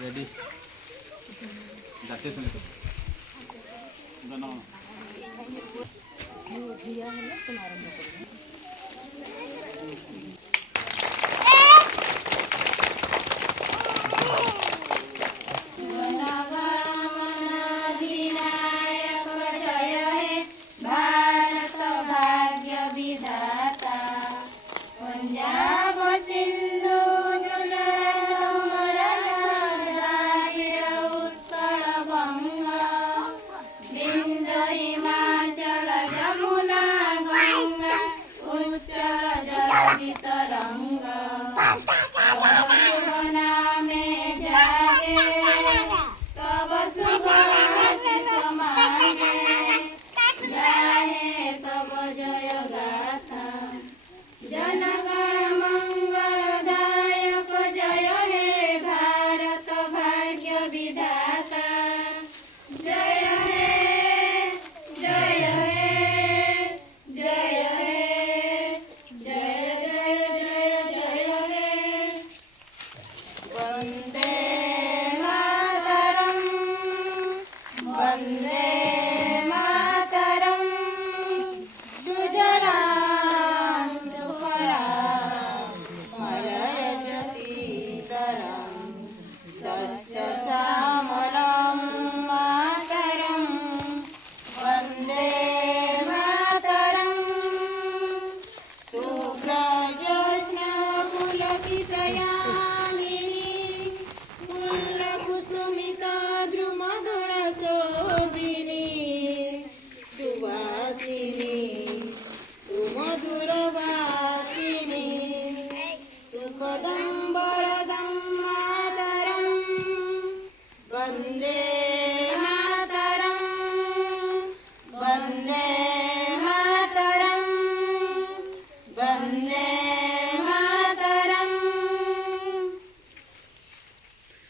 Ready जाते सुन दोनों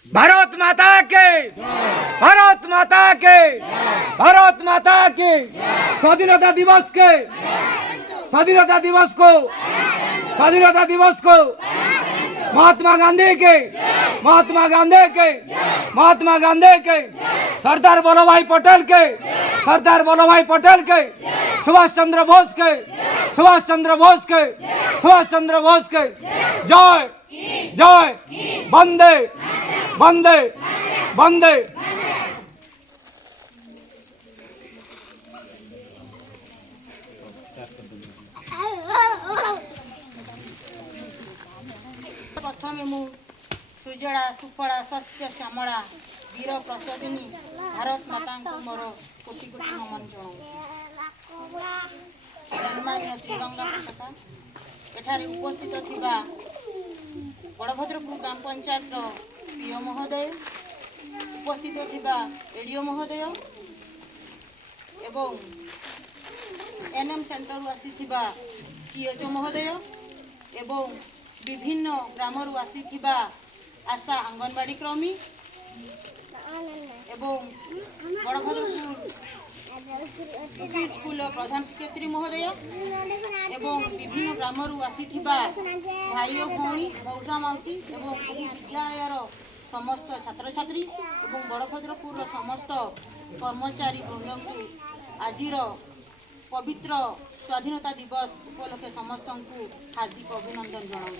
भारत माता के, भारत माता के, भारत माता के। स्वाधीनता दिवस के, स्वाधीनता दिवस को, स्वाधीनता दिवस को महात्मा गांधी के, महात्मा गांधी के, महात्मा गांधी के, सरदार वल्लभ भाई पटेल के, सरदार वल्लभ भाई पटेल के, सुभाष चंद्र बोस के, सुभाष चंद्र बोस के, सुभाष चंद्र बोस के जय जय। वंदे वंदे वंदे। प्रथम मु सुजड़ा सुफला शस्य श्यामला वीर प्रसदिनी भारत माता को मोर कोटि कोटि नमन जणाऊ। सम्मानीय त्रिरंगा पताका एठारे उपस्थित थिबा बड़भद्रपुर ग्राम पंचायत पीओ महोदय, उपस्थित थिबा एडीओ महोदय एवं एनएम सेंटर आसीथिबा सीएचओ महोदय एवं विभिन्न ग्रामरू आसीथिबा आशा आंगनवाड़ी क्रमी एवं बड़भद्रपुर यूपी स्कूल प्रधान शिक्षयित्री महोदय एवं विभिन्न ग्रामरू आसीथिबा भाई और भौणी मौसा मौसी एवं विद्यालयर समस्त छात्र छात्री एवं बड़भद्रपुर समस्त कर्मचारी वृंद को आज पवित्र स्वाधीनता दिवस उपलक्षे समस्त को हार्दिक अभिनंदन जनाऊँ।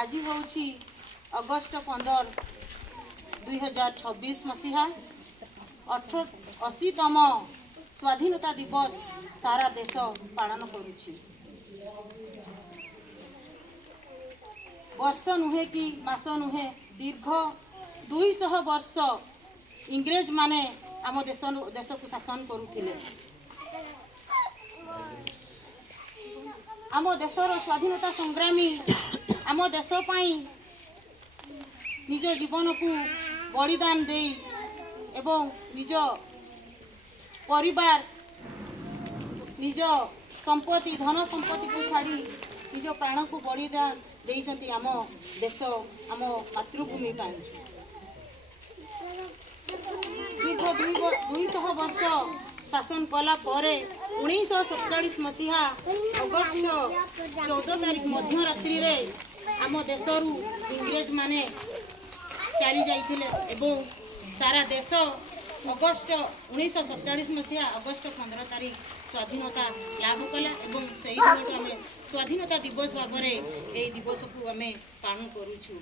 आज हूँ अगस्ट 15 2026 मसीहा 80तम ସ୍ୱାଧୀନତା ଦିବସ ସାରା ଦେଶ ପାଳନ କରୁଛି। ବର୍ଷ ନୁହେଁ କି ମାସ ନୁହେଁ, ଦୀର୍ଘ 200 ବର୍ଷ ଇଂରେଜମାନେ ଆମ ଦେଶକୁ ଶାସନ କରୁଥିଲେ। ଆମ ଦେଶର ସ୍ୱାଧୀନତା ସଂଗ୍ରାମୀ ଆମ ଦେଶ ପାଇଁ ନିଜ ଜୀବନକୁ ବଳିଦାନ ଦେଇ ଏବଂ ନିଜ ପରିବାର, ନିଜ ସମ୍ପତ୍ତି, ଧନ ସମ୍ପତ୍ତିକୁ ଛାଡ଼ି ନିଜ ପ୍ରାଣକୁ ବଳିଦାନ ଦେଇଛନ୍ତି ଆମ ଦେଶ, ଆମ ମାତୃଭୂମି ପାଇଁ। ଦୀର୍ଘ 200 ବର୍ଷ ଶାସନ କଲା ପରେ 1947 ମସିହା ଅଗଷ୍ଟ 14 ତାରିଖ ମଧ୍ୟରାତ୍ରିରେ ଆମ ଦେଶରୁ ଇଂରେଜମାନେ ଚାଲି ଯାଇଥିଲେ ଏବଂ ସାରା ଦେଶ 1947 ମସିହା ଅଗଷ୍ଟ 15 ତାରିଖ ସ୍ୱାଧୀନତା ଲାଭ କଲା ଏବଂ ସେହି ଦିନଠୁ ଆମେ ସ୍ୱାଧୀନତା ଦିବସ ଭାବରେ ଏହି ଦିବସକୁ ଆମେ ପାଳନ କରୁଛୁ।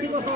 ଦିବସ